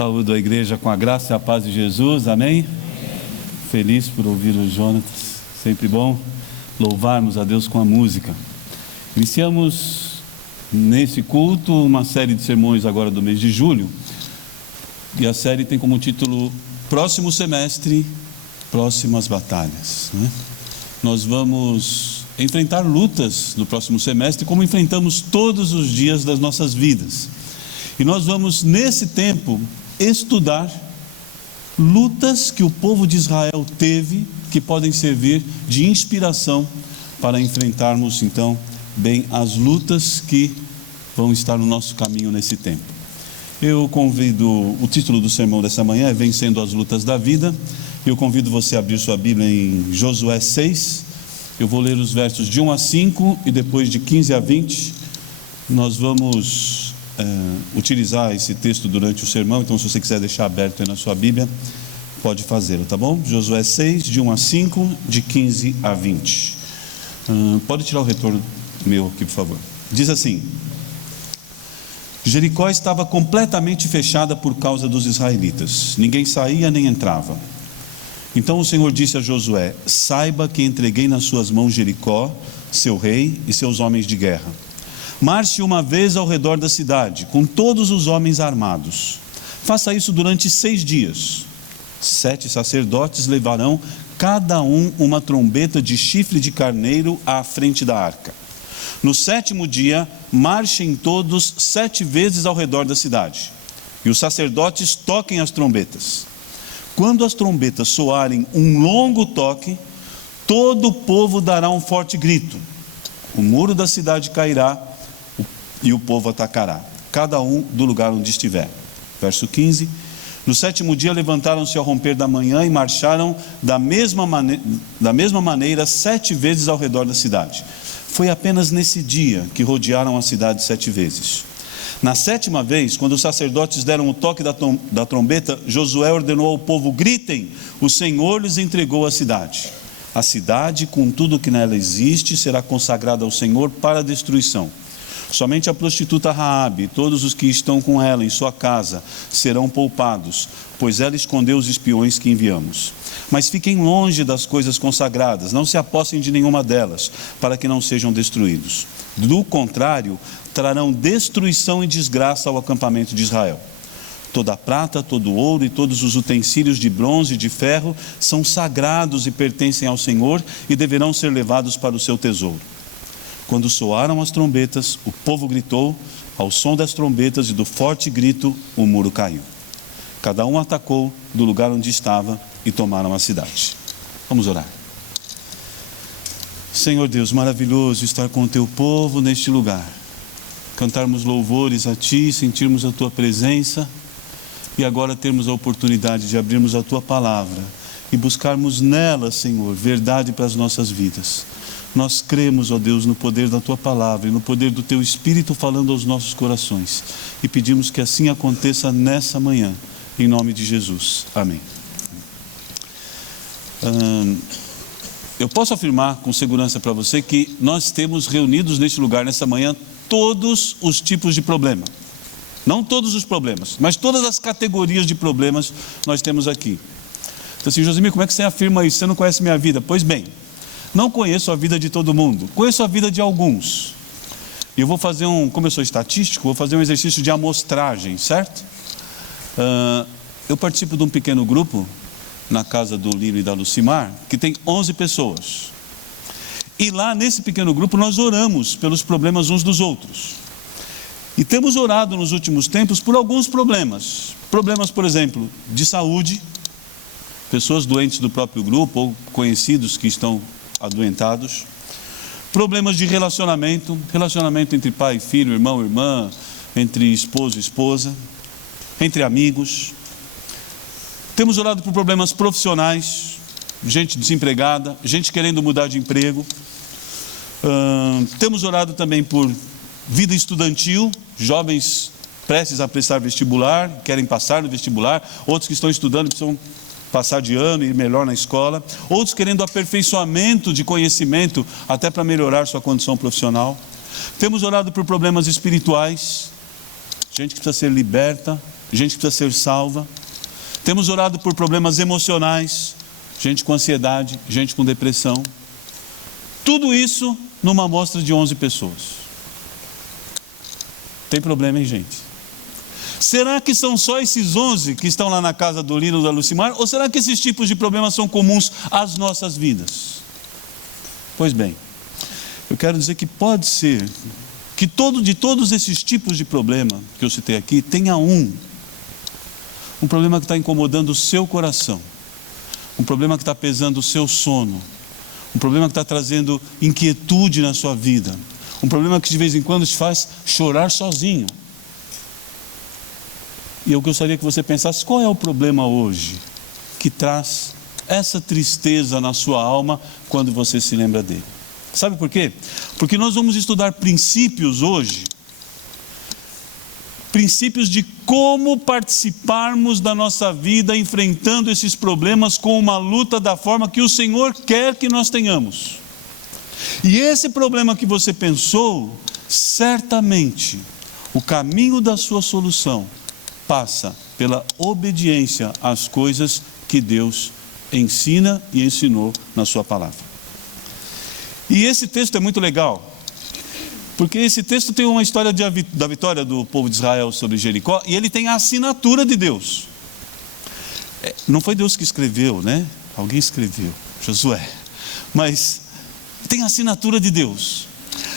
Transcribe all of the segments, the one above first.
Saúdo a igreja com a graça e a paz de Jesus, amém? Feliz por ouvir o Jonatas, sempre bom louvarmos a Deus com a música. Iniciamos nesse culto uma série de sermões agora do mês de julho, e a série tem como título Próximo Semestre, Próximas Batalhas, né? Nós vamos enfrentar lutas no próximo semestre, como enfrentamos todos os dias das nossas vidas. E nós vamos, nesse tempo, estudar lutas que o povo de Israel teve, que podem servir de inspiração para enfrentarmos, então, bem as lutas que vão estar no nosso caminho nesse tempo. Eu convido, o título do sermão dessa manhã é Vencendo as Lutas da Vida. Eu convido você a abrir sua Bíblia em Josué 6. Eu vou ler os versos de 1 a 5 e depois de 15 a 20. Nós vamos utilizar esse texto durante o sermão, então se você quiser deixar aberto aí na sua Bíblia, pode fazê-lo, tá bom? Josué 6, de 1 a 5, de 15 a 20. Pode tirar o retorno meu aqui, por favor. Diz assim: Jericó estava completamente fechada por causa dos israelitas, ninguém saía nem entrava. Então o Senhor disse a Josué: saiba que entreguei nas suas mãos Jericó, seu rei e seus homens de guerra. Marche uma vez ao redor da cidade, com todos os homens armados. Faça isso durante 6 dias. 7 sacerdotes levarão cada um uma trombeta de chifre de carneiro à frente da arca. No 7º dia, marchem todos 7 vezes ao redor da cidade. E os sacerdotes toquem as trombetas. Quando as trombetas soarem um longo toque, todo o povo dará um forte grito. O muro da cidade cairá e o povo atacará, cada um do lugar onde estiver. Verso 15. No 7º dia levantaram-se ao romper da manhã e marcharam da mesma maneira 7 vezes ao redor da cidade. Foi apenas nesse dia que rodearam a cidade 7 vezes. Na 7ª vez, quando os sacerdotes deram o toque da trombeta, Josué ordenou ao povo: gritem, o Senhor lhes entregou a cidade. A cidade, com tudo que nela existe, será consagrada ao Senhor para a destruição. Somente a prostituta Raabe e todos os que estão com ela em sua casa serão poupados, pois ela escondeu os espiões que enviamos. Mas fiquem longe das coisas consagradas, não se apossem de nenhuma delas, para que não sejam destruídos. Do contrário, trarão destruição e desgraça ao acampamento de Israel. Toda a prata, todo o ouro e todos os utensílios de bronze e de ferro são sagrados e pertencem ao Senhor e deverão ser levados para o seu tesouro. Quando soaram as trombetas, o povo gritou. Ao som das trombetas e do forte grito, o muro caiu. Cada um atacou do lugar onde estava e tomaram a cidade. Vamos orar. Senhor Deus, maravilhoso estar com o teu povo neste lugar. Cantarmos louvores a ti, sentirmos a tua presença e agora termos a oportunidade de abrirmos a tua palavra e buscarmos nela, Senhor, verdade para as nossas vidas. Nós cremos, ó Deus, no poder da tua palavra e no poder do teu Espírito falando aos nossos corações, e pedimos que assim aconteça nessa manhã, em nome de Jesus, amém. Eu posso afirmar com segurança para você que nós temos reunidos neste lugar, nessa manhã, todos os tipos de problema. Não todos os problemas, mas todas as categorias de problemas nós temos aqui. Então assim, Josimir, como é que você afirma isso? Você não conhece minha vida? Pois bem, não conheço a vida de todo mundo, conheço a vida de alguns. E eu vou fazer como eu sou estatístico, vou fazer um exercício de amostragem, certo? Eu participo de um pequeno grupo, na casa do Lino e da Lucimar, que tem 11 pessoas. E lá nesse pequeno grupo nós oramos pelos problemas uns dos outros. E temos orado nos últimos tempos por alguns problemas. Problemas, por exemplo, de saúde, pessoas doentes do próprio grupo ou conhecidos que estão adoentados, problemas de relacionamento entre pai e filho, irmão e irmã, entre esposo e esposa, entre amigos. Temos orado por problemas profissionais, gente desempregada, gente querendo mudar de emprego. Temos orado também por vida estudantil, jovens prestes a prestar vestibular, querem passar no vestibular, outros que estão estudando precisam passar de ano e ir melhor na escola, outros querendo aperfeiçoamento de conhecimento até para melhorar sua condição profissional. Temos orado por problemas espirituais, gente que precisa ser liberta gente que precisa ser salva. Temos orado por problemas emocionais, gente com ansiedade, gente com depressão. Tudo isso numa amostra de 11 pessoas. Tem problema, hein, gente? Será que são só esses 11 que estão lá na casa do Lino e da Lucimar? Ou será que esses tipos de problemas são comuns às nossas vidas? Pois bem, eu quero dizer que pode ser que de todos esses tipos de problema que eu citei aqui, tenha um problema que está incomodando o seu coração, um problema que está pesando o seu sono, um problema que está trazendo inquietude na sua vida, um problema que de vez em quando te faz chorar sozinho. E eu gostaria que você pensasse, qual é o problema hoje que traz essa tristeza na sua alma quando você se lembra dele? Sabe por quê? Porque nós vamos estudar princípios hoje, princípios de como participarmos da nossa vida enfrentando esses problemas com uma luta da forma que o Senhor quer que nós tenhamos. E esse problema que você pensou, certamente o caminho da sua solução passa pela obediência às coisas que Deus ensina e ensinou na sua palavra. E esse texto é muito legal, porque esse texto tem uma história da vitória do povo de Israel sobre Jericó, e ele tem a assinatura de Deus. Não foi Deus que escreveu, né? Alguém escreveu, Josué. Mas tem a assinatura de Deus.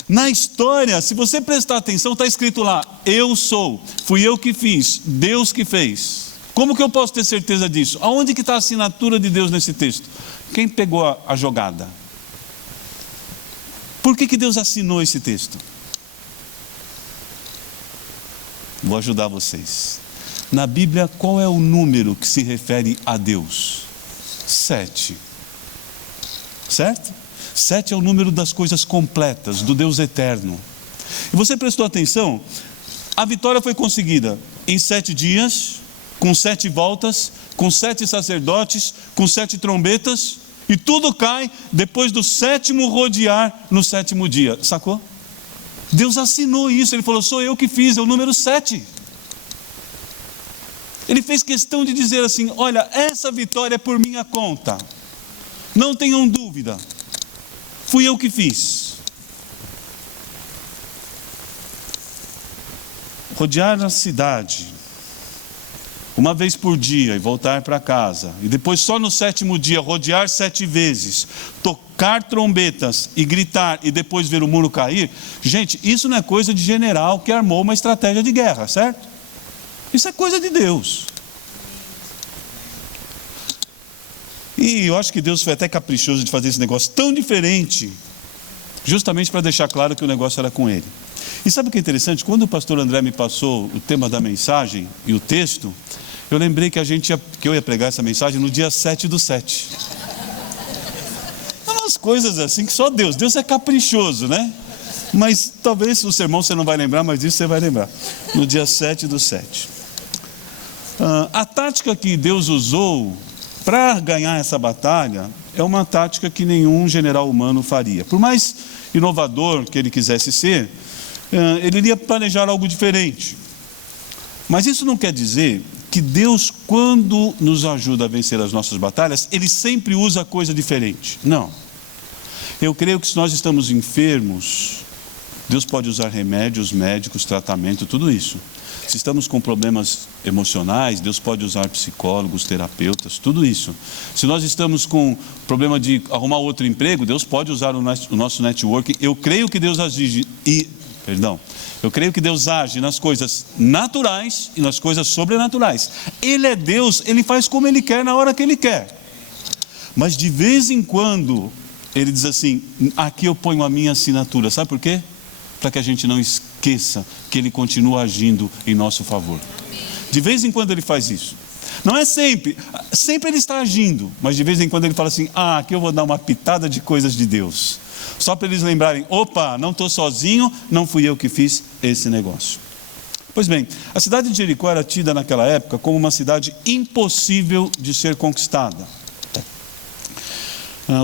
Na história, se você prestar atenção, está escrito lá, eu sou, fui eu que fiz, Deus que fez. Como que eu posso ter certeza disso? Aonde que está a assinatura de Deus nesse texto? Quem pegou a jogada? Por que Deus assinou esse texto? Vou ajudar vocês. Na Bíblia, qual é o número que se refere a Deus? 7. Certo? 7 é o número das coisas completas, do Deus eterno. E você prestou atenção? A vitória foi conseguida em 7 dias, com 7 voltas, com 7 sacerdotes, com 7 trombetas, e tudo cai depois do 7º rodear no 7º dia. Sacou? Deus assinou isso, ele falou, sou eu que fiz, é o número 7. Ele fez questão de dizer assim, olha, essa vitória é por minha conta. Não tenham dúvida. Fui eu que fiz. Rodear a cidade uma vez por dia e voltar para casa, e depois só no 7º dia rodear 7 vezes, tocar trombetas e gritar e depois ver o muro cair. Gente, isso não é coisa de general que armou uma estratégia de guerra, certo? Isso é coisa de Deus. E eu acho que Deus foi até caprichoso de fazer esse negócio tão diferente, justamente para deixar claro que o negócio era com ele. E sabe o que é interessante? Quando o pastor André me passou o tema da mensagem e o texto, eu lembrei que eu ia pregar essa mensagem no dia 7/7. Umas coisas assim que só Deus é caprichoso, né? Mas talvez o sermão você não vai lembrar, mas isso você vai lembrar. No dia 7/7. A tática que Deus usou para ganhar essa batalha é uma tática que nenhum general humano faria. Por mais inovador que ele quisesse ser, ele iria planejar algo diferente. Mas isso não quer dizer que Deus, quando nos ajuda a vencer as nossas batalhas, Ele sempre usa coisa diferente. Não. Eu creio que se nós estamos enfermos, Deus pode usar remédios, médicos, tratamento, tudo isso. Se estamos com problemas emocionais, Deus pode usar psicólogos, terapeutas, tudo isso. Se nós estamos com problema de arrumar outro emprego, Deus pode usar o nosso network. Eu creio que Deus age nas coisas naturais e nas coisas sobrenaturais. Ele é Deus, Ele faz como Ele quer, na hora que Ele quer. Mas de vez em quando, Ele diz assim, aqui eu ponho a minha assinatura. Sabe por quê? Para que a gente não esqueça que Ele continua agindo em nosso favor. De vez em quando Ele faz isso. Não é sempre Ele está agindo, mas de vez em quando Ele fala assim, aqui eu vou dar uma pitada de coisas de Deus. Só para eles lembrarem, opa, não estou sozinho, não fui eu que fiz esse negócio. Pois bem, a cidade de Jericó era tida naquela época como uma cidade impossível de ser conquistada.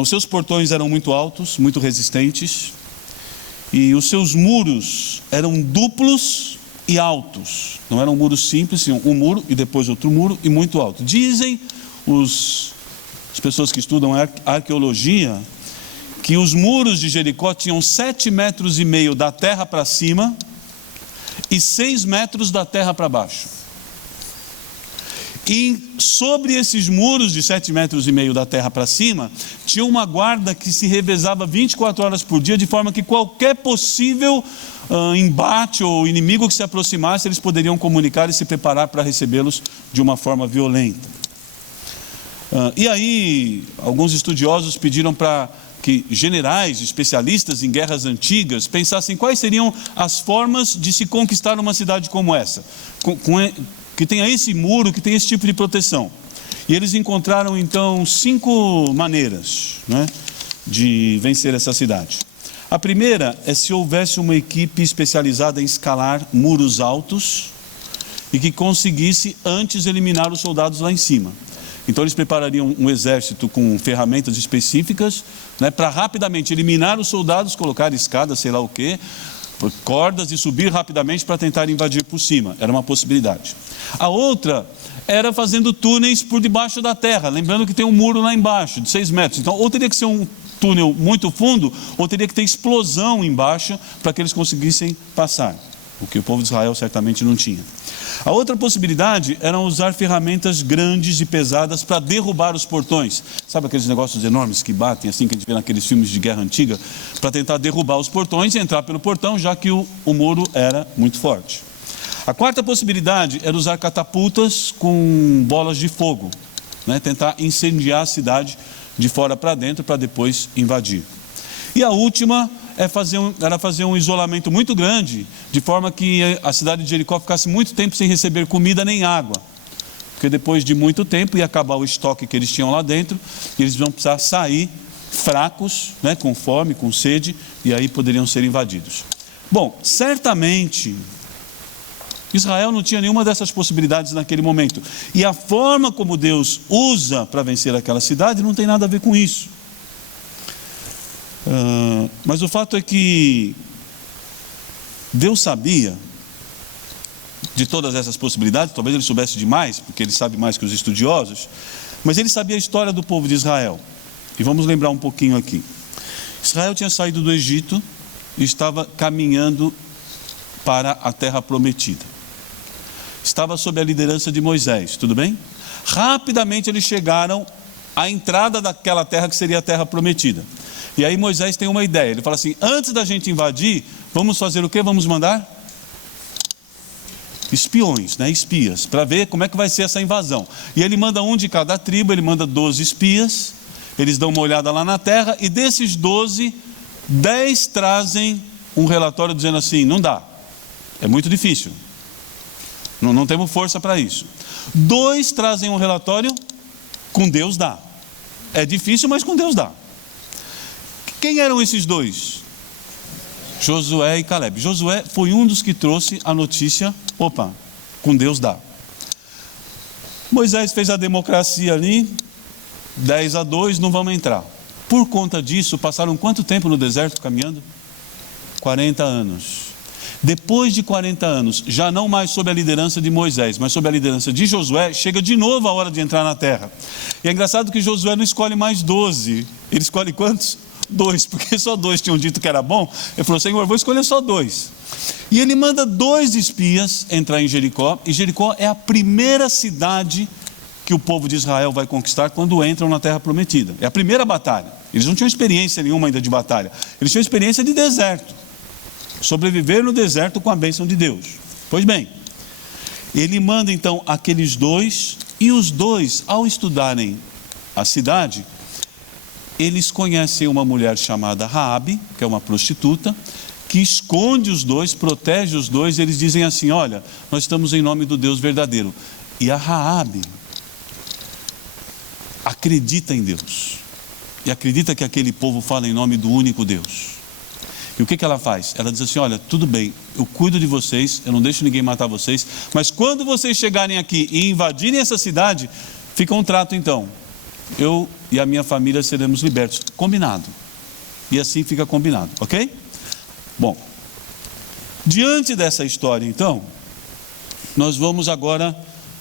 Os seus portões eram muito altos, muito resistentes, e os seus muros eram duplos e altos. Não eram muros simples, tinham um muro e depois outro muro e muito alto. Dizem as pessoas que estudam arqueologia que os muros de Jericó tinham 7,5 metros da terra para cima e 6 metros da terra para baixo. E sobre esses muros de 7,5 metros da terra para cima, tinha uma guarda que se revezava 24 horas por dia, de forma que qualquer possível embate ou inimigo que se aproximasse, eles poderiam comunicar e se preparar para recebê-los de uma forma violenta. E aí, alguns estudiosos pediram para que generais, especialistas em guerras antigas, pensassem quais seriam as formas de se conquistar uma cidade como essa, que tenha esse muro, que tenha esse tipo de proteção. E eles encontraram então 5 maneiras, né, de vencer essa cidade. A primeira é se houvesse uma equipe especializada em escalar muros altos e que conseguisse antes eliminar os soldados lá em cima. Então eles preparariam um exército com ferramentas específicas, né, para rapidamente eliminar os soldados, colocar escadas, sei lá o quê, cordas e subir rapidamente para tentar invadir por cima. Era uma possibilidade. A outra era fazendo túneis por debaixo da terra, lembrando que tem um muro lá embaixo, de 6 metros. Então ou teria que ser um túnel muito fundo, ou teria que ter explosão embaixo para que eles conseguissem passar, o que o povo de Israel certamente não tinha. A outra possibilidade era usar ferramentas grandes e pesadas para derrubar os portões. Sabe aqueles negócios enormes que batem, assim que a gente vê naqueles filmes de guerra antiga, para tentar derrubar os portões e entrar pelo portão, já que o muro era muito forte. A quarta possibilidade era usar catapultas com bolas de fogo, né, tentar incendiar a cidade de fora para dentro para depois invadir. E a última era fazer um isolamento muito grande, de forma que a cidade de Jericó ficasse muito tempo sem receber comida nem água, porque depois de muito tempo ia acabar o estoque que eles tinham lá dentro, e eles vão precisar sair fracos, né, com fome, com sede, e aí poderiam ser invadidos. Bom, certamente Israel não tinha nenhuma dessas possibilidades naquele momento, e a forma como Deus usa para vencer aquela cidade não tem nada a ver com isso. Mas o fato é que Deus sabia de todas essas possibilidades. Talvez ele soubesse demais, porque ele sabe mais que os estudiosos, mas ele sabia a história do povo de Israel. E vamos lembrar um pouquinho aqui. Israel tinha saído do Egito e estava caminhando para a terra prometida. Estava sob a liderança de Moisés, tudo bem? Rapidamente eles chegaram à entrada daquela terra que seria a terra prometida. E aí Moisés tem uma ideia, ele fala assim: antes da gente invadir, vamos fazer o quê? Vamos mandar espiões, né? Espias, para ver como é que vai ser essa invasão. E ele manda um de cada tribo, ele manda 12 espias, eles dão uma olhada lá na terra, e desses 12, 10 trazem um relatório dizendo assim: não dá, é muito difícil, não temos força para isso. 2 trazem um relatório: com Deus dá, é difícil, mas com Deus dá. Quem eram esses 2? Josué e Caleb. Josué foi um dos que trouxe a notícia: opa, com Deus dá. Moisés fez a democracia ali, 10-2, não vamos entrar. Por conta disso, passaram quanto tempo no deserto caminhando? 40 anos. Depois de 40 anos, já não mais sob a liderança de Moisés, mas sob a liderança de Josué, chega de novo a hora de entrar na terra. E é engraçado que Josué não escolhe mais 12, ele escolhe quantos? 2, porque só 2 tinham dito que era bom. Ele falou: Senhor, vou escolher só 2. E ele manda 2 espias entrar em Jericó, e Jericó é a primeira cidade que o povo de Israel vai conquistar quando entram na terra prometida. É a primeira batalha. Eles não tinham experiência nenhuma ainda de batalha, eles tinham experiência de deserto, sobreviver no deserto com a bênção de Deus. Pois bem, ele manda então aqueles 2, e os 2, ao estudarem a cidade, eles conhecem uma mulher chamada Raabe, que é uma prostituta, que esconde os 2, protege os 2, e eles dizem assim: olha, nós estamos em nome do Deus verdadeiro. E a Raabe acredita em Deus, e acredita que aquele povo fala em nome do único Deus. E o que ela faz? Ela diz assim: olha, tudo bem, eu cuido de vocês, eu não deixo ninguém matar vocês, mas quando vocês chegarem aqui e invadirem essa cidade, fica um trato então: eu e a minha família seremos libertos. Combinado. E assim fica combinado, ok? Bom, diante dessa história então, nós vamos agora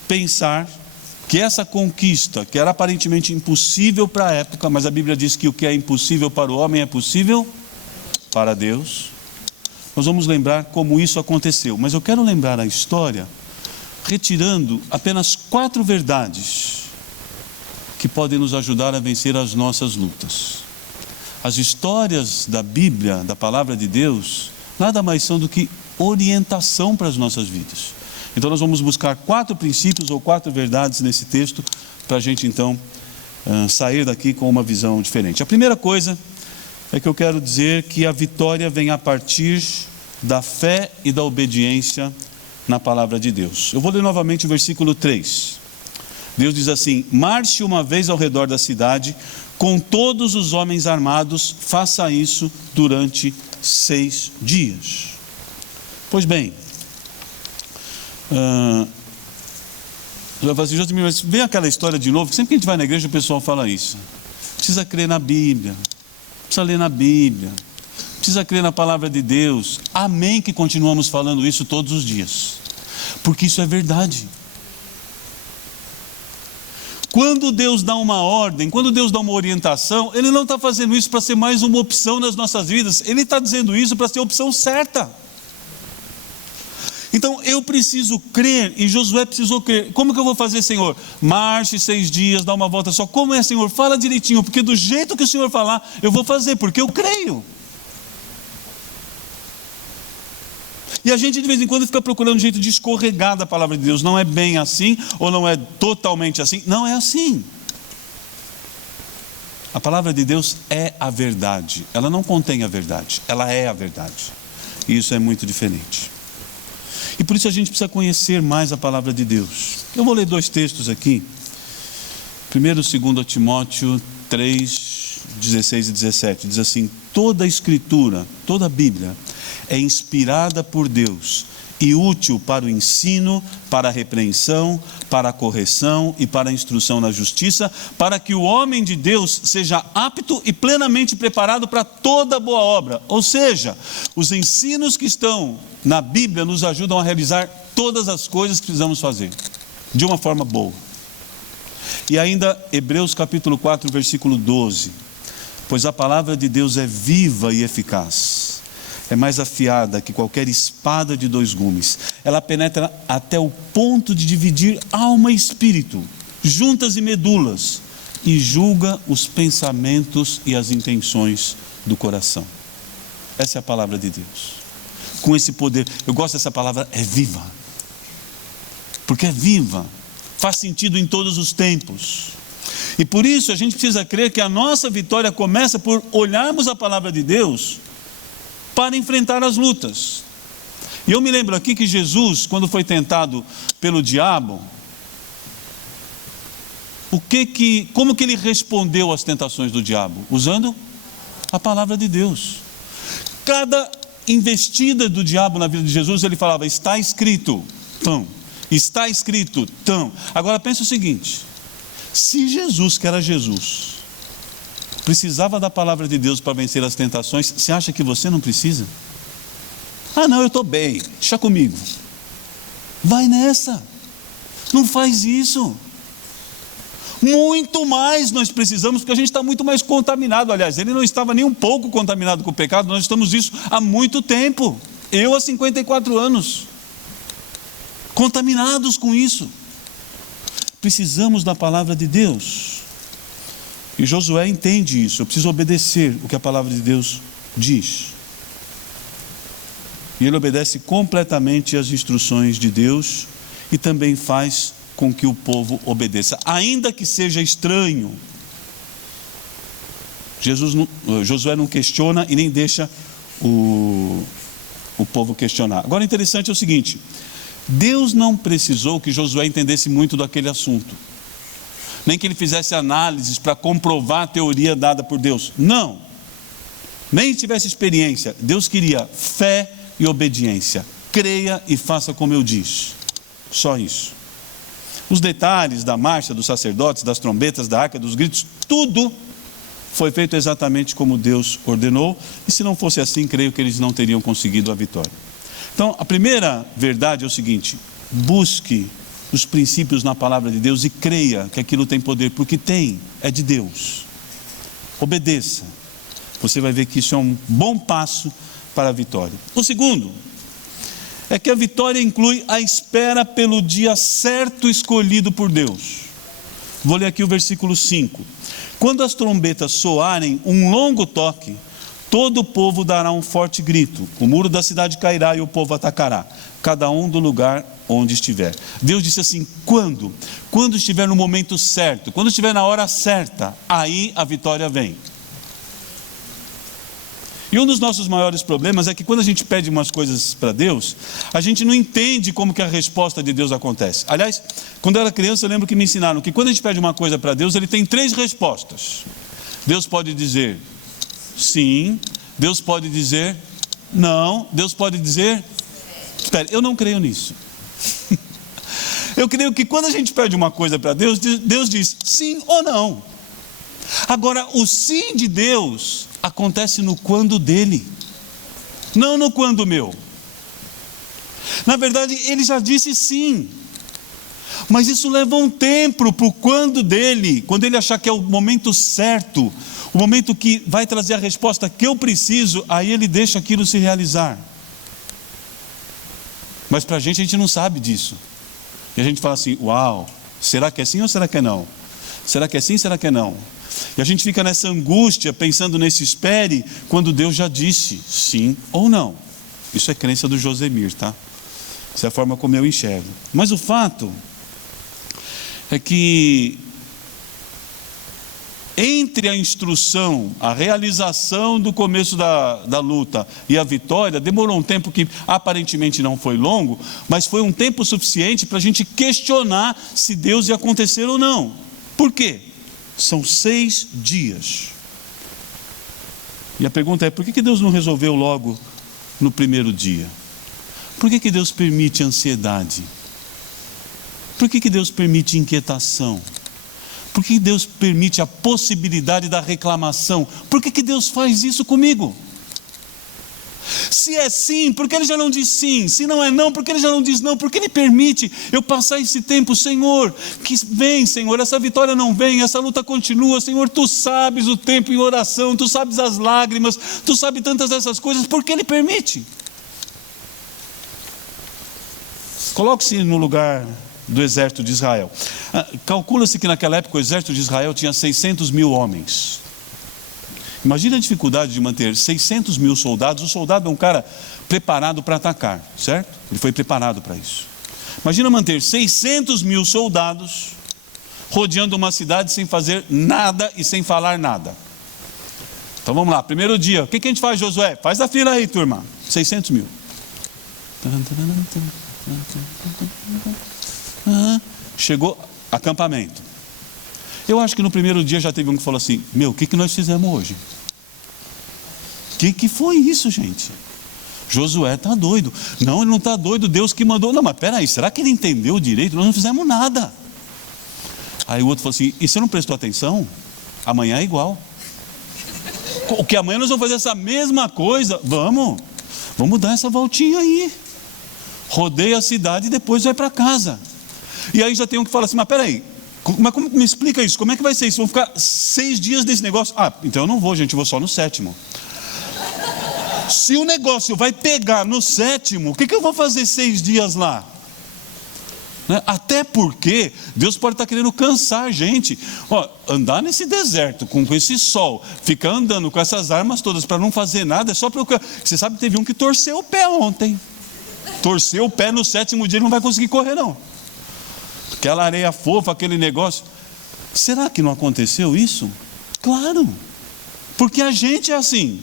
pensar que essa conquista, que era aparentemente impossível para a época, mas a Bíblia diz que o que é impossível para o homem é possível para Deus. Nós vamos lembrar como isso aconteceu, mas eu quero lembrar a história retirando apenas 4 verdades que podem nos ajudar a vencer as nossas lutas. As histórias da Bíblia, da Palavra de Deus, nada mais são do que orientação para as nossas vidas. Então nós vamos buscar 4 princípios ou 4 verdades nesse texto, para a gente então sair daqui com uma visão diferente. A primeira coisa é que eu quero dizer que a vitória vem a partir da fé e da obediência na palavra de Deus. Eu vou ler novamente o versículo 3. Deus diz assim: marche uma vez ao redor da cidade com todos os homens armados, faça isso durante 6 dias. Pois bem, vem aquela história de novo, que sempre que a gente vai na igreja o pessoal fala isso. Precisa crer na Bíblia, precisa ler na Bíblia, precisa crer na palavra de Deus. Amém que continuamos falando isso todos os dias, porque isso é verdade. Quando Deus dá uma ordem, quando Deus dá uma orientação, Ele não está fazendo isso para ser mais uma opção nas nossas vidas, Ele está dizendo isso para ser a opção certa. Então eu preciso crer, e Josué precisou crer. Como que eu vou fazer, Senhor? Marche 6 dias, dá uma volta só. Como é, Senhor? Fala direitinho, porque do jeito que o Senhor falar, eu vou fazer, porque eu creio. E a gente de vez em quando fica procurando um jeito de escorregar da palavra de Deus. Não é bem assim, ou não é totalmente assim. Não é assim. A palavra de Deus é a verdade. Ela não contém a verdade, ela é a verdade. E isso é muito diferente. E por isso a gente precisa conhecer mais a palavra de Deus. Eu vou ler 2 textos aqui. Primeiro, 2 Timóteo 3, 16 e 17. Diz assim: toda a Escritura, toda a Bíblia é inspirada por Deus e útil para o ensino, para a repreensão, para a correção e para a instrução na justiça, para que o homem de Deus seja apto e plenamente preparado para toda boa obra. Ou seja, os ensinos que estão na Bíblia nos ajudam a realizar todas as coisas que precisamos fazer, de uma forma boa. E ainda Hebreus capítulo 4, versículo 12. Pois a palavra de Deus é viva e eficaz, é mais afiada que qualquer espada de 2 gumes. Ela penetra até o ponto de dividir alma e espírito, juntas e medulas, e julga os pensamentos e as intenções do coração. Essa é a palavra de Deus. Com esse poder, eu gosto dessa palavra, é viva. Porque é viva, faz sentido em todos os tempos. E por isso a gente precisa crer que a nossa vitória começa por olharmos a palavra de Deus para enfrentar as lutas. E eu me lembro aqui que Jesus, quando foi tentado pelo diabo, como que ele respondeu às tentações do diabo? Usando a palavra de Deus. Cada investida do diabo na vida de Jesus, ele falava: está escrito, tão. Está escrito, tão. Agora pensa o seguinte: se Jesus, que era Jesus, precisava da palavra de Deus para vencer as tentações, você acha que você não precisa? Ah não, eu estou bem, deixa comigo. Vai nessa, não faz isso. Muito mais nós precisamos, porque a gente está muito mais contaminado. Aliás, ele não estava nem um pouco contaminado com o pecado, nós estamos nisso há muito tempo. Eu há 54 anos, contaminados com isso. Precisamos da palavra de Deus. E Josué entende isso. Eu preciso obedecer o que a palavra de Deus diz. E ele obedece completamente às instruções de Deus e também faz com que o povo obedeça, ainda que seja estranho. Josué não questiona e nem deixa o povo questionar. Agora, interessante é o seguinte: Deus não precisou que Josué entendesse muito daquele assunto, nem que ele fizesse análises para comprovar a teoria dada por Deus. Não, nem tivesse experiência. Deus queria fé e obediência. Creia e faça como eu disse. Só isso. Os detalhes da marcha dos sacerdotes, das trombetas, da arca, dos gritos, tudo foi feito exatamente como Deus ordenou. E se não fosse assim, creio que eles não teriam conseguido a vitória. Então, a primeira verdade é o seguinte: busque os princípios na palavra de Deus e creia que aquilo tem poder, porque tem, é de Deus. Obedeça. Você vai ver que isso é um bom passo para a vitória. O segundo é que a vitória inclui a espera pelo dia certo escolhido por Deus. Vou ler aqui o versículo 5. Quando as trombetas soarem um longo toque, todo o povo dará um forte grito, o muro da cidade cairá e o povo atacará, cada um do lugar onde estiver. Deus disse assim, quando? Quando estiver no momento certo, quando estiver na hora certa, aí a vitória vem. E um dos nossos maiores problemas é que quando a gente pede umas coisas para Deus, a gente não entende como que a resposta de Deus acontece. Aliás, quando eu era criança, eu lembro que me ensinaram que quando a gente pede uma coisa para Deus, ele tem 3 respostas. Deus pode dizer sim, Deus pode dizer não, Deus pode dizer... Espera, eu não creio nisso. Eu creio que quando a gente pede uma coisa para Deus, Deus diz sim ou não. Agora, o sim de Deus acontece no quando dele, não no quando meu. Na verdade, ele já disse sim, mas isso leva um tempo para o quando dele, quando ele achar que é o momento certo, o momento que vai trazer a resposta que eu preciso, aí ele deixa aquilo se realizar. Mas para a gente não sabe disso. E a gente fala assim, uau, será que é sim ou será que é não? Será que é sim, será que é não? E a gente fica nessa angústia, pensando nesse espere, quando Deus já disse sim ou não. Isso é crença do Josemir, tá? Essa é a forma como eu enxergo. Mas o fato é que entre a instrução, a realização do começo da luta e a vitória, demorou um tempo que aparentemente não foi longo, mas foi um tempo suficiente para a gente questionar se Deus ia acontecer ou não. Por quê? São 6 dias. E a pergunta é, por que Deus não resolveu logo no primeiro dia? Por que Deus permite ansiedade? Por que Deus permite inquietação? Por que Deus permite a possibilidade da reclamação? Por que Deus faz isso comigo? Se é sim, por que Ele já não diz sim? Se não é não, por que Ele já não diz não? Por que Ele permite eu passar esse tempo? Senhor, que vem, Senhor, essa vitória não vem, essa luta continua, Senhor, Tu sabes o tempo em oração, Tu sabes as lágrimas, Tu sabes tantas dessas coisas, por que Ele permite? Coloque-se no lugar do exército de Israel. Calcula-se que naquela época o exército de Israel tinha 600 mil homens. Imagina a dificuldade de manter 600 mil soldados. O soldado é um cara preparado para atacar, certo? Ele foi preparado para isso. Imagina manter 600 mil soldados rodeando uma cidade sem fazer nada e sem falar nada. Então vamos lá, primeiro dia, o que a gente faz, Josué? Faz a fila aí, turma. 600 mil. Chegou acampamento. Eu acho que no primeiro dia já teve um que falou assim, meu, o que nós fizemos hoje? Que foi isso, gente? Josué está doido. Não, ele não está doido, Deus que mandou. Não, mas peraí, será que ele entendeu direito? Nós não fizemos nada. Aí o outro falou assim, e você não prestou atenção? Amanhã é igual. O que amanhã nós vamos fazer essa mesma coisa? Vamos dar essa voltinha aí. Rodeia a cidade e depois vai para casa. E aí já tem um que fala assim, mas peraí, mas como me explica isso? Como é que vai ser isso? Vão ficar 6 dias desse negócio? Ah, então eu não vou, gente, eu vou só no 7º. Se o negócio vai pegar no 7º, o que eu vou fazer 6 dias lá? Né? Até porque Deus pode estar querendo cansar a gente. Andar nesse deserto com esse sol, ficar andando com essas armas todas para não fazer nada, é só para... Você sabe que teve um que torceu o pé ontem. Torceu o pé no 7º dia, ele não vai conseguir correr não. Aquela areia fofa, aquele negócio. Será que não aconteceu isso? Claro, porque a gente é assim.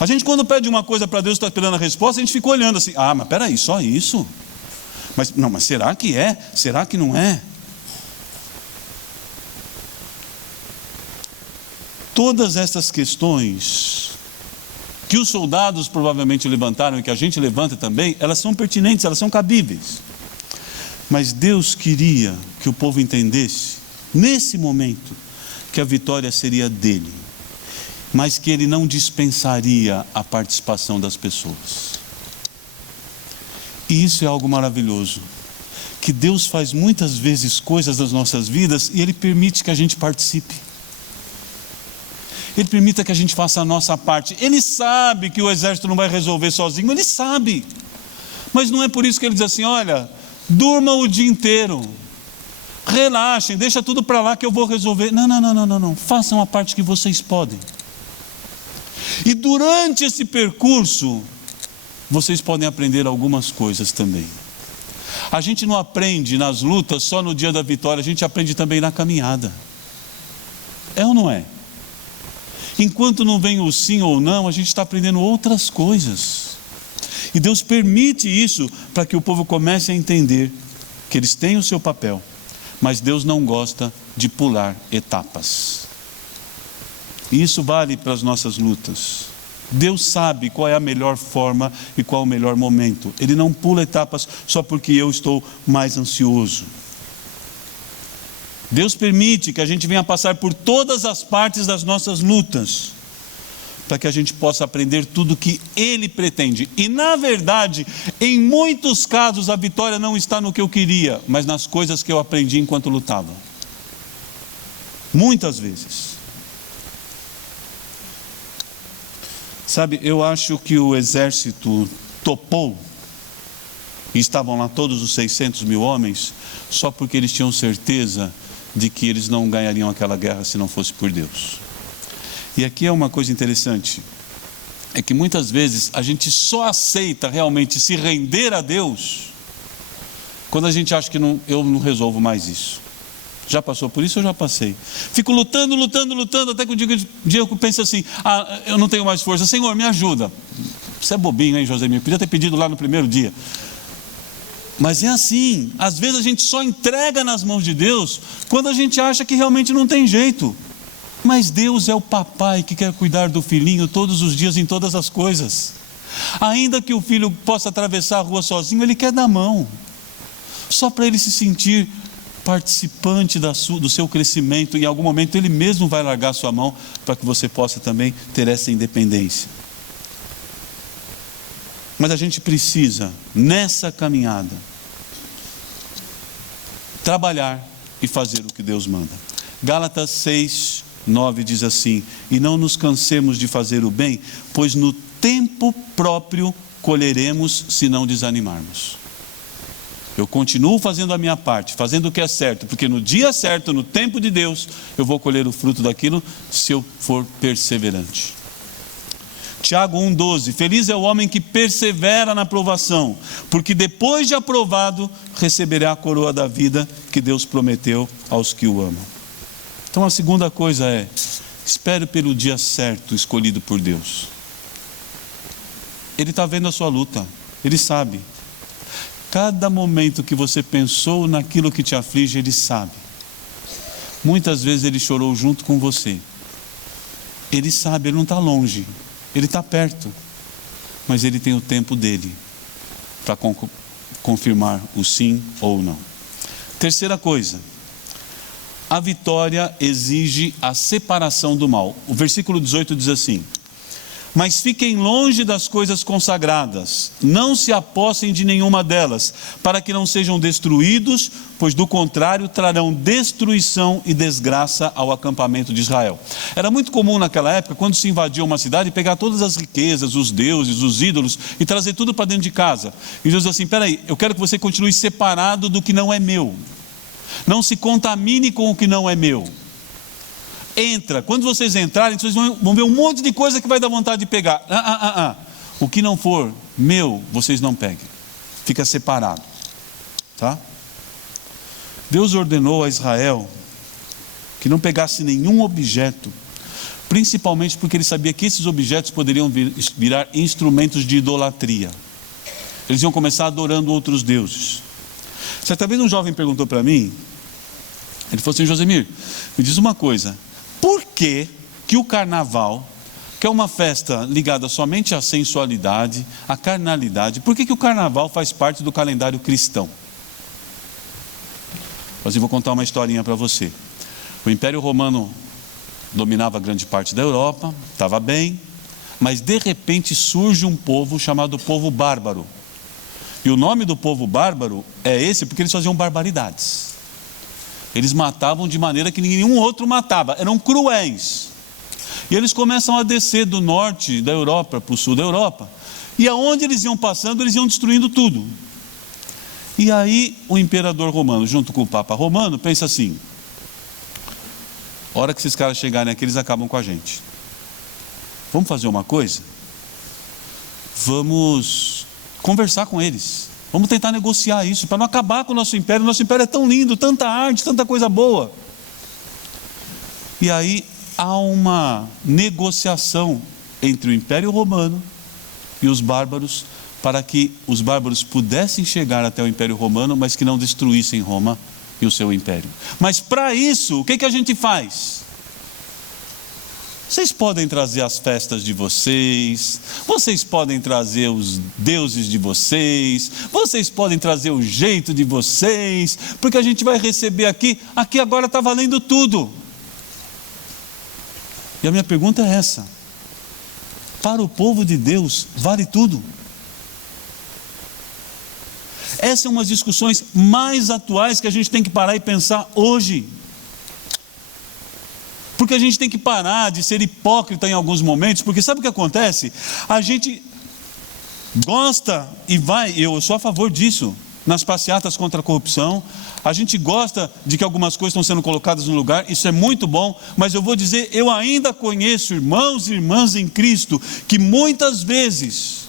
A gente quando pede uma coisa para Deus, está esperando a resposta, a gente fica olhando assim, mas peraí, só isso? Mas será que é? Será que não é? Todas essas questões que os soldados provavelmente levantaram e que a gente levanta também, elas são pertinentes, elas são cabíveis. Mas Deus queria que o povo entendesse, nesse momento, que a vitória seria dele, mas que ele não dispensaria a participação das pessoas. E isso é algo maravilhoso, que Deus faz muitas vezes coisas nas nossas vidas e Ele permite que a gente participe. Ele permite que a gente faça a nossa parte. Ele sabe que o exército não vai resolver sozinho, Ele sabe. Mas não é por isso que Ele diz assim: olha, durmam o dia inteiro, relaxem, deixa tudo para lá que eu vou resolver. Não. Façam a parte que vocês podem. E durante esse percurso, vocês podem aprender algumas coisas também. A gente não aprende nas lutas só no dia da vitória, a gente aprende também na caminhada. É ou não é? Enquanto não vem o sim ou não, a gente está aprendendo outras coisas. E Deus permite isso para que o povo comece a entender que eles têm o seu papel, mas Deus não gosta de pular etapas. E isso vale para as nossas lutas. Deus sabe qual é a melhor forma e qual é o melhor momento. Ele não pula etapas só porque eu estou mais ansioso. Deus permite que a gente venha passar por todas as partes das nossas lutas, para que a gente possa aprender tudo que Ele pretende. E na verdade, em muitos casos a vitória não está no que eu queria, mas nas coisas que eu aprendi enquanto lutava. Muitas vezes. Sabe, eu acho que o exército topou, e estavam lá todos os 600 mil homens, só porque eles tinham certeza de que eles não ganhariam aquela guerra se não fosse por Deus. E aqui é uma coisa interessante, é que muitas vezes a gente só aceita realmente se render a Deus quando a gente acha que eu não resolvo mais isso. Já passou por isso? Eu já passei. Fico lutando, até que um dia eu penso assim: eu não tenho mais força. Senhor, me ajuda. Você é bobinho, hein, Josemir? Podia ter pedido lá no primeiro dia. Mas é assim, às vezes a gente só entrega nas mãos de Deus quando a gente acha que realmente não tem jeito. Mas Deus é o papai que quer cuidar do filhinho todos os dias em todas as coisas. Ainda que o filho possa atravessar a rua sozinho, Ele quer dar a mão, só para ele se sentir participante do seu crescimento. Em algum momento Ele mesmo vai largar a sua mão para que você possa também ter essa independência. Mas a gente precisa, nessa caminhada, trabalhar e fazer o que Deus manda. Gálatas 6:9 diz assim: e não nos cansemos de fazer o bem, pois no tempo próprio colheremos se não desanimarmos. Eu continuo fazendo a minha parte, fazendo o que é certo, porque no dia certo, no tempo de Deus, eu vou colher o fruto daquilo se eu for perseverante. Tiago 1:12, feliz é o homem que persevera na provação, porque depois de aprovado, receberá a coroa da vida que Deus prometeu aos que o amam. Então a segunda coisa é: espere pelo dia certo escolhido por Deus. Ele está vendo a sua luta, Ele sabe. Cada momento que você pensou naquilo que te aflige, Ele sabe. Muitas vezes Ele chorou junto com você. Ele sabe, Ele não está longe. Ele está perto, mas Ele tem o tempo dele para confirmar o sim ou não. Terceira coisa, a vitória exige a separação do mal. O versículo 18 diz assim: mas fiquem longe das coisas consagradas, não se apossem de nenhuma delas, para que não sejam destruídos, pois do contrário trarão destruição e desgraça ao acampamento de Israel. Era muito comum naquela época, quando se invadia uma cidade, pegar todas as riquezas, os deuses, os ídolos, e trazer tudo para dentro de casa. E Deus diz assim: peraí, eu quero que você continue separado do que não é meu, não se contamine com o que não é meu. Entra, quando vocês entrarem, vocês vão ver um monte de coisa que vai dar vontade de pegar. O que não for meu, vocês não peguem. Fica separado, tá? Deus ordenou a Israel que não pegasse nenhum objeto, principalmente porque Ele sabia que esses objetos poderiam virar instrumentos de idolatria. Eles iam começar adorando outros deuses. Certa vez um jovem perguntou para mim, ele falou assim: Josemir, me diz uma coisa, por que o carnaval, que é uma festa ligada somente à sensualidade, à carnalidade, por que o carnaval faz parte do calendário cristão? Mas eu vou contar uma historinha para você. O Império Romano dominava grande parte da Europa, estava bem, mas de repente surge um povo chamado povo bárbaro, E o nome do povo bárbaro é esse porque eles faziam barbaridades. Eles matavam de maneira que nenhum outro matava, eram cruéis. E eles começam a descer do norte da Europa para o sul da Europa. E aonde eles iam passando, eles iam destruindo tudo. E aí o imperador romano, junto com o Papa romano, pensa assim: a hora que esses caras chegarem aqui, eles acabam com a gente. Vamos fazer uma coisa? Vamos conversar com eles. Vamos tentar negociar isso, para não acabar com o nosso império. Nosso império é tão lindo, tanta arte, tanta coisa boa. E aí há uma negociação entre o Império Romano e os bárbaros, para que os bárbaros pudessem chegar até o Império Romano, mas que não destruíssem Roma e o seu império. Mas para isso, o que a gente faz? Vocês podem trazer as festas de vocês, vocês podem trazer os deuses de vocês, vocês podem trazer o jeito de vocês, porque a gente vai receber aqui agora está valendo tudo. E a minha pergunta é essa: para o povo de Deus, vale tudo? Essas são umas discussões mais atuais que a gente tem que parar e pensar hoje. Porque a gente tem que parar de ser hipócrita em alguns momentos, porque sabe o que acontece? A gente gosta e vai, eu sou a favor disso, nas passeatas contra a corrupção, a gente gosta de que algumas coisas estão sendo colocadas no lugar, isso é muito bom, mas eu vou dizer, eu ainda conheço irmãos e irmãs em Cristo, que muitas vezes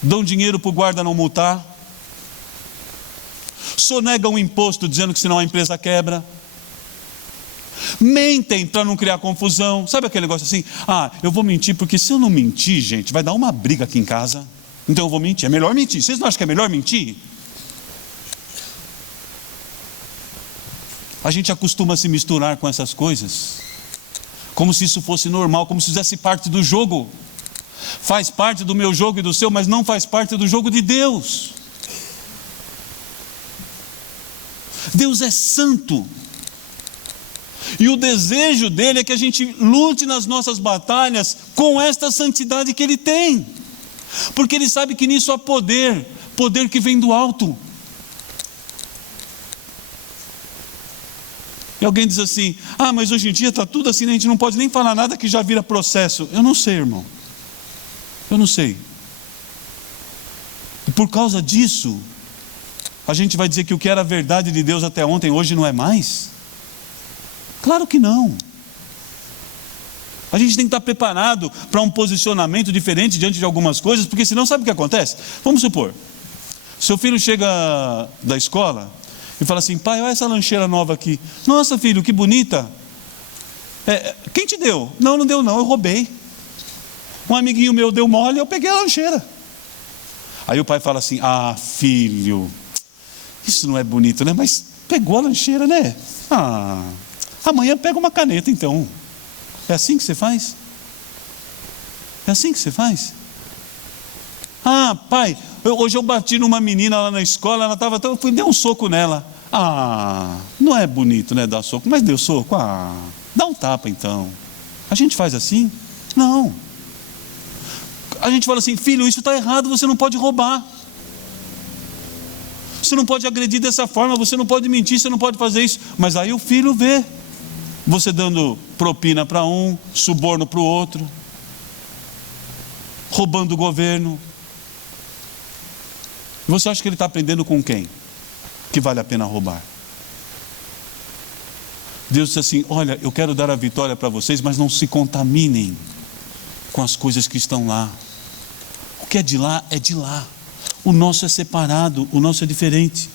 dão dinheiro para o guarda não multar, sonegam o imposto dizendo que senão a empresa quebra, mentem para não criar confusão. Sabe aquele negócio assim: eu vou mentir porque se eu não mentir, gente, vai dar uma briga aqui em casa, então eu vou mentir, é melhor mentir. Vocês não acham que é melhor mentir? A gente acostuma se misturar com essas coisas, como se isso fosse normal, como se fizesse parte do jogo. Faz parte do meu jogo e do seu, mas não faz parte do jogo de Deus. Deus é santo, e o desejo dele é que a gente lute nas nossas batalhas com esta santidade que ele tem, porque ele sabe que nisso há poder que vem do alto. E alguém diz assim: mas hoje em dia está tudo assim, a gente não pode nem falar nada que já vira processo. Eu não sei, irmão, eu não sei. E por causa disso, a gente vai dizer que o que era verdade de Deus até ontem, hoje não é mais? Claro que não. A gente tem que estar preparado para um posicionamento diferente diante de algumas coisas, porque senão sabe o que acontece? Vamos supor, seu filho chega da escola e fala assim: pai, olha essa lancheira nova aqui. Nossa, filho, que bonita. Quem te deu? Não deu não, eu roubei. Um amiguinho meu deu mole e eu peguei a lancheira. Aí o pai fala assim: filho, isso não é bonito, né? Mas pegou a lancheira, né? Amanhã pega uma caneta então. É assim que você faz? É assim que você faz? Pai, hoje eu bati numa menina lá na escola, ela estava, eu fui dar um soco nela. Não é bonito, né, dar soco, mas deu soco. Dá um tapa então. A gente faz assim? Não. A gente fala assim: filho, isso está errado, você não pode roubar. Você não pode agredir dessa forma, você não pode mentir, você não pode fazer isso. Mas aí o filho vê você dando propina para um, suborno para o outro, roubando o governo. E você acha que ele está aprendendo com quem? Que vale a pena roubar? Deus disse assim: olha, eu quero dar a vitória para vocês, mas não se contaminem com as coisas que estão lá. O que é de lá é de lá. O nosso é separado, o nosso é diferente.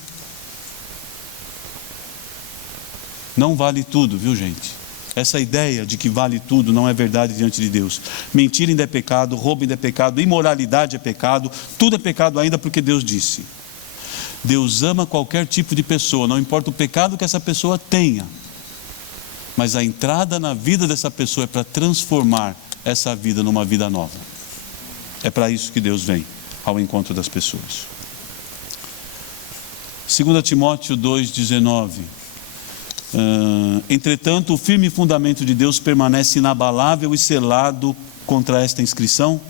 Não vale tudo, viu, gente? Essa ideia de que vale tudo não é verdade diante de Deus. Mentira ainda é pecado, roubo ainda é pecado, imoralidade é pecado, tudo é pecado ainda, porque Deus disse. Deus ama qualquer tipo de pessoa, não importa o pecado que essa pessoa tenha, mas a entrada na vida dessa pessoa é para transformar essa vida numa vida nova. É para isso que Deus vem ao encontro das pessoas. 2 Timóteo 2,19. Entretanto, o firme fundamento de Deus permanece inabalável e selado contra esta inscrição: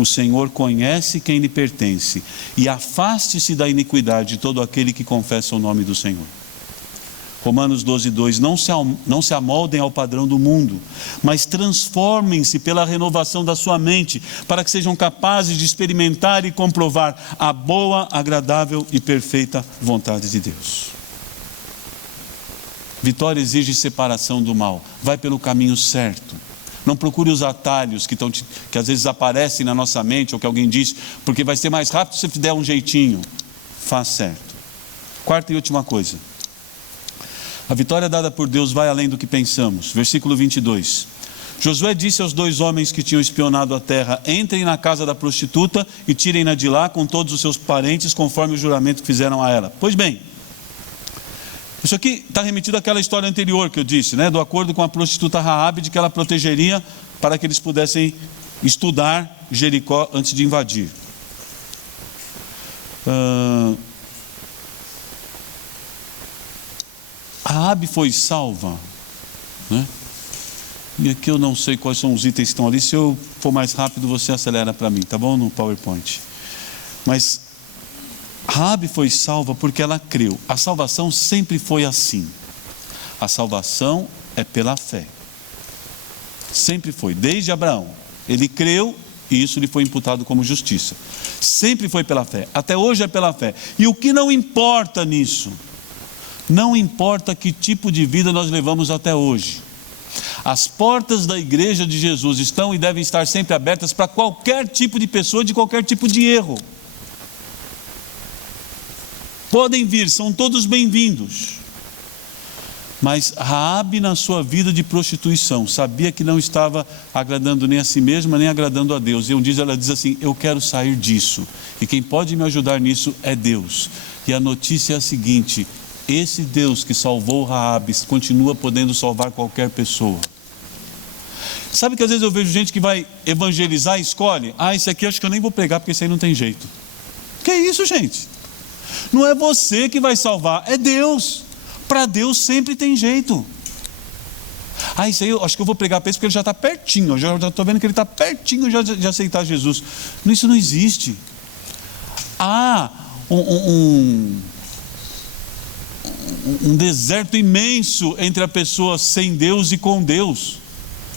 O Senhor conhece quem lhe pertence, e afaste-se da iniquidade de todo aquele que confessa o nome do Senhor. Romanos 12:2, não se amoldem ao padrão do mundo, mas transformem-se pela renovação da sua mente, para que sejam capazes de experimentar e comprovar a boa, agradável e perfeita vontade de Deus. Vitória exige separação do mal. Vai pelo caminho certo. Não procure os atalhos que às vezes aparecem na nossa mente, ou que alguém diz, porque vai ser mais rápido se você der um jeitinho. Faz certo. Quarta e última coisa. A vitória dada por Deus vai além do que pensamos. Versículo 22. Josué disse aos 2 homens que tinham espionado a terra: entrem na casa da prostituta e tirem-na de lá com todos os seus parentes, conforme o juramento que fizeram a ela. Pois bem, isso aqui está remetido àquela história anterior que eu disse, né? Do acordo com a prostituta Raabe, de que ela protegeria para que eles pudessem estudar Jericó antes de invadir. Raabe foi salva, né? E aqui eu não sei quais são os itens que estão ali. Se eu for mais rápido, você acelera para mim, tá bom? No PowerPoint. Mas Raabe foi salva porque ela creu. A salvação sempre foi assim. A salvação é pela fé. Sempre foi, desde Abraão. Ele creu e isso lhe foi imputado como justiça. Sempre foi pela fé, até hoje é pela fé. E o que não importa nisso? Não importa que tipo de vida nós levamos até hoje. As portas da igreja de Jesus estão e devem estar sempre abertas para qualquer tipo de pessoa, de qualquer tipo de erro. Podem vir, são todos bem-vindos. Mas Raabe, na sua vida de prostituição, sabia que não estava agradando nem a si mesma, nem agradando a Deus. E um dia ela diz assim: eu quero sair disso. E quem pode me ajudar nisso é Deus. E a notícia é a seguinte: esse Deus que salvou Raabe continua podendo salvar qualquer pessoa. Sabe que às vezes eu vejo gente que vai evangelizar e escolhe: esse aqui acho que eu nem vou pregar porque esse aí não tem jeito. Que isso, gente? Não é você que vai salvar, é Deus. Para Deus sempre tem jeito. Isso aí eu acho que eu vou pregar para esse porque ele já está pertinho. Eu já estou vendo que ele está pertinho de aceitar Jesus. Isso não existe. Há um deserto imenso entre a pessoa sem Deus e com Deus.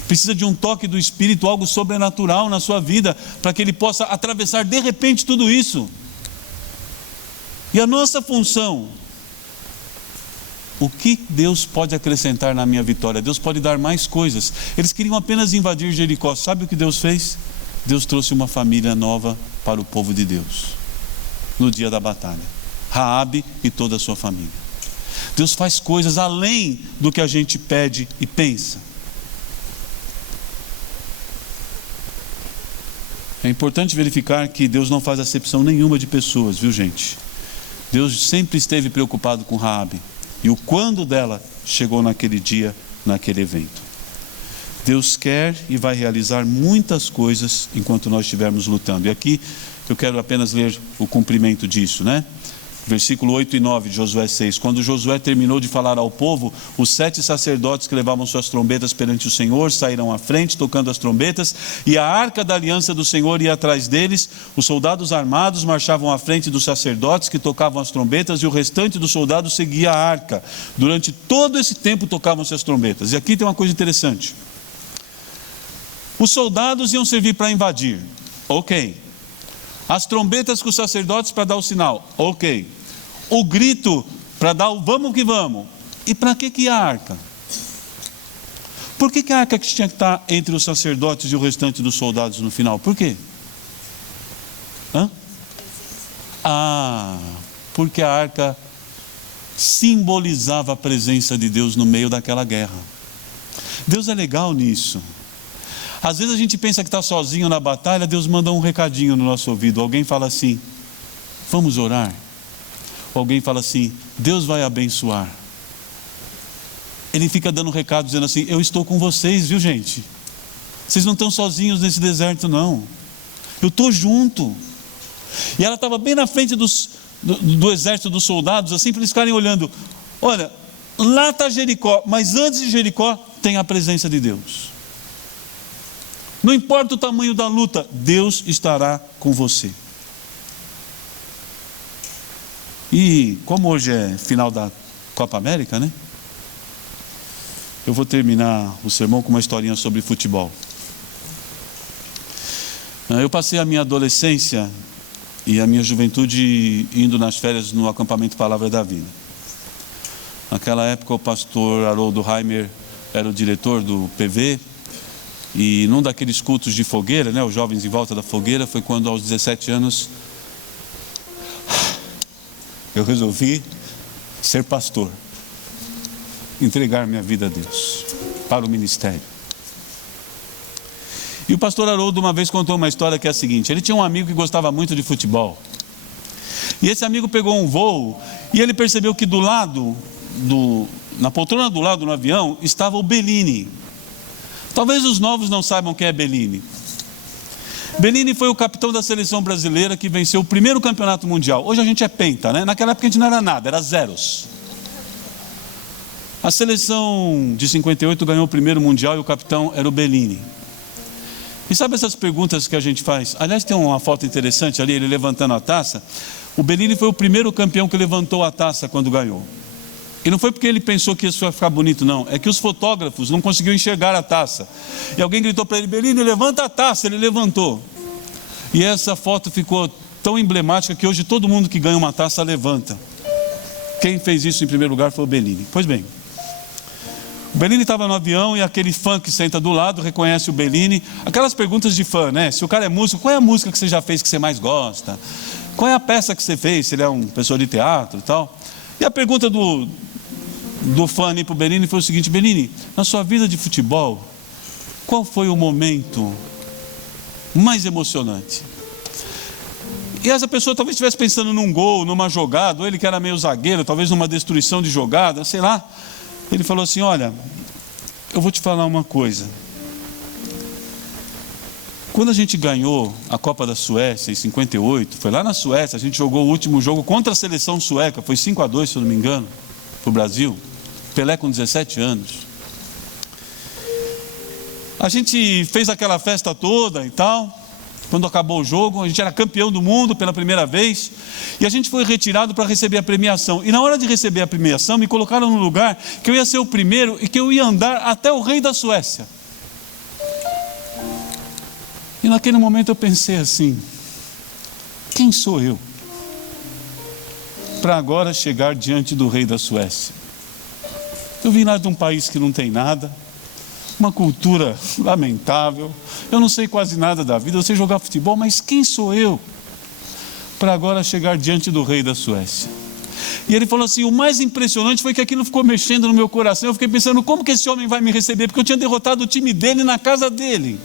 Precisa de um toque do Espírito, algo sobrenatural na sua vida, para que ele possa atravessar de repente tudo isso. E a nossa função: o que Deus pode acrescentar na minha vitória? Deus pode dar mais coisas. Eles queriam apenas invadir Jericó. Sabe o que Deus fez? Deus trouxe uma família nova para o povo de Deus no dia da batalha. Raabe e toda a sua família. Deus faz coisas além do que a gente pede e pensa. É importante verificar que Deus não faz acepção nenhuma de pessoas, viu, gente? Deus sempre esteve preocupado com Raabe. E o quando dela chegou naquele dia, naquele evento. Deus quer e vai realizar muitas coisas enquanto nós estivermos lutando. E aqui eu quero apenas ler o cumprimento disso, né? Versículo 8 e 9 de Josué 6. Quando Josué terminou de falar ao povo, os 7 sacerdotes que levavam suas trombetas perante o Senhor saíram à frente, tocando as trombetas, e a arca da aliança do Senhor ia atrás deles. Os soldados armados marchavam à frente dos sacerdotes que tocavam as trombetas, e o restante dos soldados seguia a arca. Durante todo esse tempo tocavam-se as trombetas. E aqui tem uma coisa interessante. Os soldados iam servir para invadir. Ok. As trombetas com os sacerdotes para dar o sinal. Ok. O grito para dar o vamos que vamos. E para que a arca? Por que a arca que tinha que estar entre os sacerdotes e o restante dos soldados no final? Por quê? Porque a arca simbolizava a presença de Deus no meio daquela guerra. Deus é legal nisso. Às vezes a gente pensa que está sozinho na batalha, Deus manda um recadinho no nosso ouvido. Alguém fala assim: vamos orar. Alguém fala assim: Deus vai abençoar. Ele fica dando um recado dizendo assim: eu estou com vocês, viu, gente? Vocês não estão sozinhos nesse deserto, não. Eu estou junto. E ela estava bem na frente do exército dos soldados, assim, para eles ficarem olhando. Olha, lá está Jericó, mas antes de Jericó tem a presença de Deus. Não importa o tamanho da luta, Deus estará com você. E como hoje é final da Copa América, né? Eu vou terminar o sermão com uma historinha sobre futebol. Eu passei a minha adolescência e a minha juventude indo nas férias no acampamento Palavra da Vida. Naquela época o pastor Haroldo Heimer era o diretor do PV, e num daqueles cultos de fogueira, né, os jovens em volta da fogueira, foi quando aos 17 anos eu resolvi ser pastor, entregar minha vida a Deus, para o ministério. E o pastor Haroldo uma vez contou uma história que é a seguinte: ele tinha um amigo que gostava muito de futebol, e esse amigo pegou um voo, e ele percebeu que na poltrona do lado no avião estava o Bellini. Talvez os novos não saibam quem é Bellini. Bellini foi o capitão da seleção brasileira que venceu o primeiro campeonato mundial. Hoje a gente é penta, né? Naquela época a gente não era nada, era zeros. A seleção de 58 ganhou o primeiro mundial e o capitão era o Bellini. E sabe essas perguntas que a gente faz? Aliás, tem uma foto interessante ali, ele levantando a taça. O Bellini foi o primeiro campeão que levantou a taça quando ganhou. E não foi porque ele pensou que isso ia ficar bonito, não. É que os fotógrafos não conseguiam enxergar a taça. E alguém gritou para ele: Bellini, levanta a taça. Ele levantou. E essa foto ficou tão emblemática que hoje todo mundo que ganha uma taça levanta. Quem fez isso em primeiro lugar foi o Bellini. Pois bem, o Bellini estava no avião e aquele fã que senta do lado reconhece o Bellini. Aquelas perguntas de fã, né? Se o cara é músico, qual é a música que você já fez que você mais gosta? Qual é a peça que você fez? Se ele é um pessoa de teatro e tal. E a pergunta do fã ali para o Bellini foi o seguinte: Bellini, na sua vida de futebol, qual foi o momento mais emocionante? E essa pessoa talvez estivesse pensando num gol, numa jogada, ou ele que era meio zagueiro, talvez numa destruição de jogada, sei lá. Ele falou assim: olha, eu vou te falar uma coisa. Quando a gente ganhou a Copa da Suécia em 58, foi lá na Suécia, a gente jogou o último jogo contra a seleção sueca, foi 5-2, se eu não me engano, para o Brasil. Pelé com 17 anos. A gente fez aquela festa toda e tal. Quando acabou o jogo, a gente era campeão do mundo pela primeira vez. E a gente foi retirado para receber a premiação. E na hora de receber a premiação, me colocaram no lugar que eu ia ser o primeiro e que eu ia andar até o rei da Suécia. E naquele momento eu pensei assim: quem sou eu para agora chegar diante do rei da Suécia? Eu vim lá de um país que não tem nada, uma cultura lamentável, eu não sei quase nada da vida, eu sei jogar futebol, mas quem sou eu para agora chegar diante do rei da Suécia? E ele falou assim: o mais impressionante foi que aquilo ficou mexendo no meu coração. Eu fiquei pensando, como que esse homem vai me receber? Porque eu tinha derrotado o time dele na casa dele.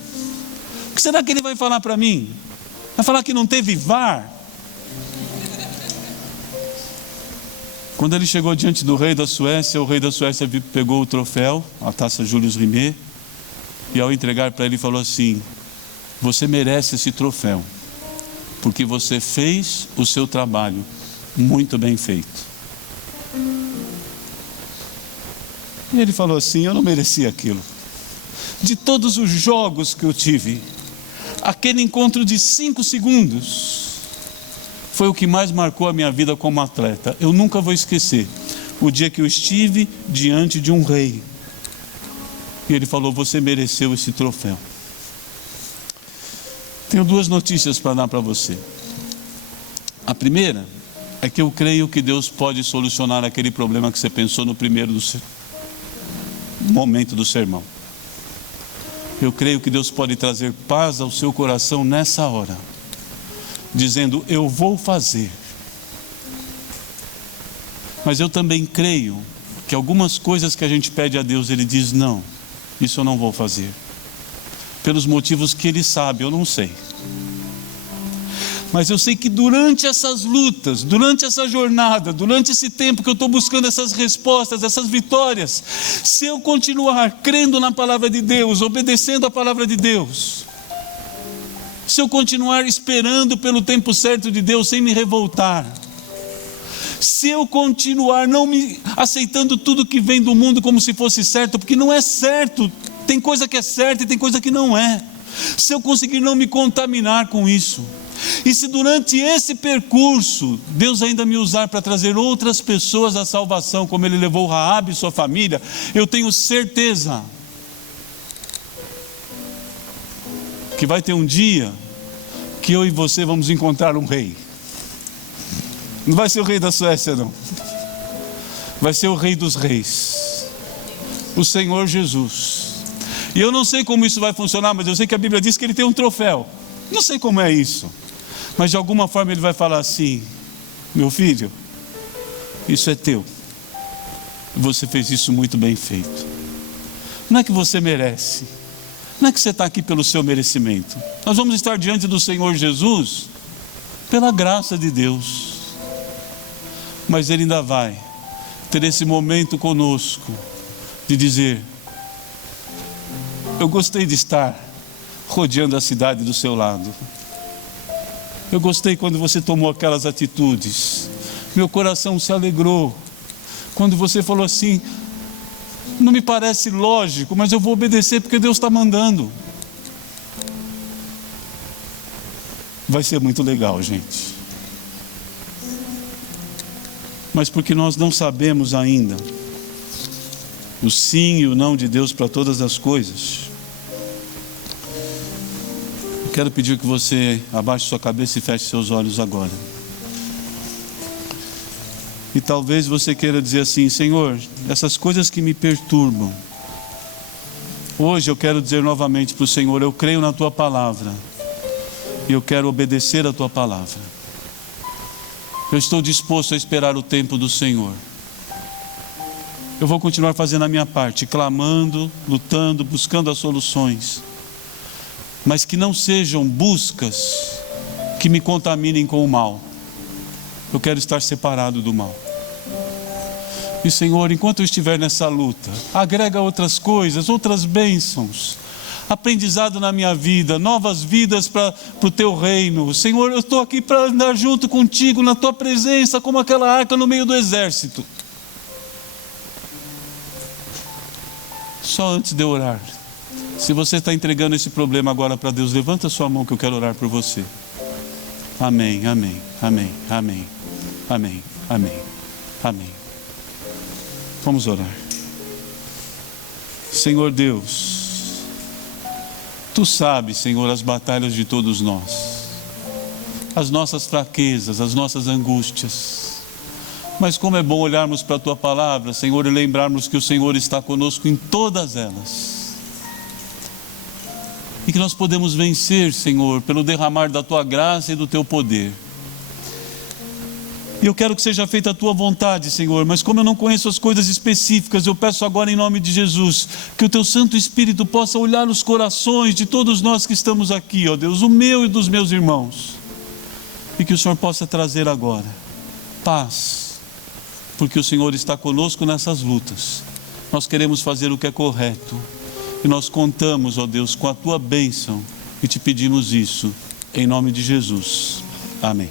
O que será que ele vai falar para mim? Vai falar que não teve VAR? Quando ele chegou diante do rei da Suécia, o rei da Suécia pegou o troféu, a taça Julius Rimet, e ao entregar para ele falou assim: você merece esse troféu, porque você fez o seu trabalho muito bem feito. E ele falou assim: eu não merecia aquilo. De todos os jogos que eu tive, aquele encontro de 5 segundos foi o que mais marcou a minha vida como atleta. Eu nunca vou esquecer o dia que eu estive diante de um rei e ele falou: você mereceu esse troféu. Tenho 2 notícias para dar para você. A primeira é que eu creio que Deus pode solucionar aquele problema que você pensou no primeiro momento do sermão. Eu creio que Deus pode trazer paz ao seu coração nessa hora, dizendo: eu vou fazer. Mas eu também creio que algumas coisas que a gente pede a Deus, Ele diz: não, isso eu não vou fazer, pelos motivos que Ele sabe, eu não sei. Mas eu sei que durante essas lutas, durante essa jornada, durante esse tempo que eu estou buscando essas respostas, essas vitórias, se eu continuar crendo na palavra de Deus, obedecendo a palavra de Deus, se eu continuar esperando pelo tempo certo de Deus, sem me revoltar, se eu continuar não me aceitando tudo que vem do mundo como se fosse certo, porque não é certo, tem coisa que é certa e tem coisa que não é. se eu conseguir não me contaminar com isso, e se durante esse percurso Deus ainda me usar para trazer outras pessoas à salvação, como Ele levou Raabe e sua família, eu tenho certeza que vai ter um dia que eu e você vamos encontrar um rei. Não vai ser o rei da Suécia, não. Vai ser o Rei dos Reis, o Senhor Jesus. E eu não sei como isso vai funcionar, mas eu sei que a Bíblia diz que Ele tem um troféu. Não sei como é isso, mas de alguma forma Ele vai falar assim: meu filho, isso é teu. Você fez isso muito bem feito. Não é que você merece, não é que você está aqui pelo seu merecimento. Nós vamos estar diante do Senhor Jesus pela graça de Deus. Mas Ele ainda vai ter esse momento conosco de dizer: eu gostei de estar rodeando a cidade do seu lado. Eu gostei quando você tomou aquelas atitudes. Meu coração se alegrou quando você falou assim: não me parece lógico, mas eu vou obedecer porque Deus está mandando. Vai ser muito legal, gente. Mas porque nós não sabemos ainda o sim e o não de Deus para todas as coisas, eu quero pedir que você abaixe sua cabeça e feche seus olhos agora. E talvez você queira dizer assim: Senhor, essas coisas que me perturbam, hoje eu quero dizer novamente para o Senhor: eu creio na Tua palavra e eu quero obedecer a Tua palavra. Eu estou disposto a esperar o tempo do Senhor. Eu vou continuar fazendo a minha parte, clamando, lutando, buscando as soluções, mas que não sejam buscas que me contaminem com o mal. Eu quero estar separado do mal. E Senhor, enquanto eu estiver nessa luta, agrega outras coisas, outras bênçãos, aprendizado na minha vida, novas vidas para o Teu reino. Senhor, eu estou aqui para andar junto contigo, na Tua presença, como aquela arca no meio do exército. Só antes de eu orar, se você está entregando esse problema agora para Deus, levanta a sua mão que eu quero orar por você. Amém, amém, amém, amém, amém, amém, amém. Vamos orar. Senhor Deus, Tu sabes, Senhor, as batalhas de todos nós, as nossas fraquezas, as nossas angústias. Mas como é bom olharmos para a Tua palavra, Senhor, e lembrarmos que o Senhor está conosco em todas elas. E que nós podemos vencer, Senhor, pelo derramar da Tua graça e do Teu poder. E eu quero que seja feita a Tua vontade, Senhor, mas como eu não conheço as coisas específicas, eu peço agora em nome de Jesus, que o Teu Santo Espírito possa olhar os corações de todos nós que estamos aqui, ó Deus, o meu e dos meus irmãos, e que o Senhor possa trazer agora paz, porque o Senhor está conosco nessas lutas. Nós queremos fazer o que é correto, e nós contamos, ó Deus, com a Tua bênção, e te pedimos isso, em nome de Jesus. Amém.